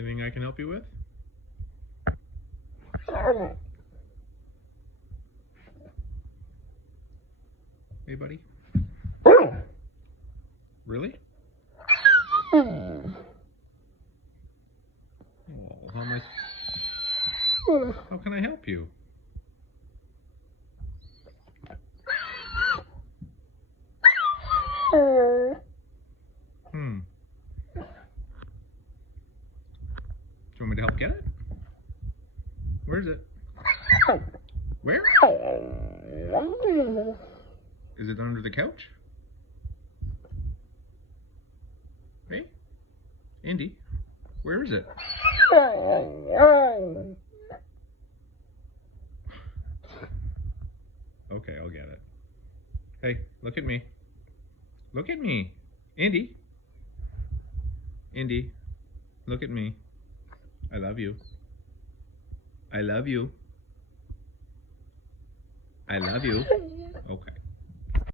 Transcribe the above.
anything I can help you with? Hey, buddy. Really? Oh, how can I help you? Do you want me to help get it? Where is it? Where? Is it under the couch? Hey, Indy, where is it? Okay, I'll get it. Hey, look at me. Look at me. Indy. Indy, look at me. I love you. I love you. I love you. Okay.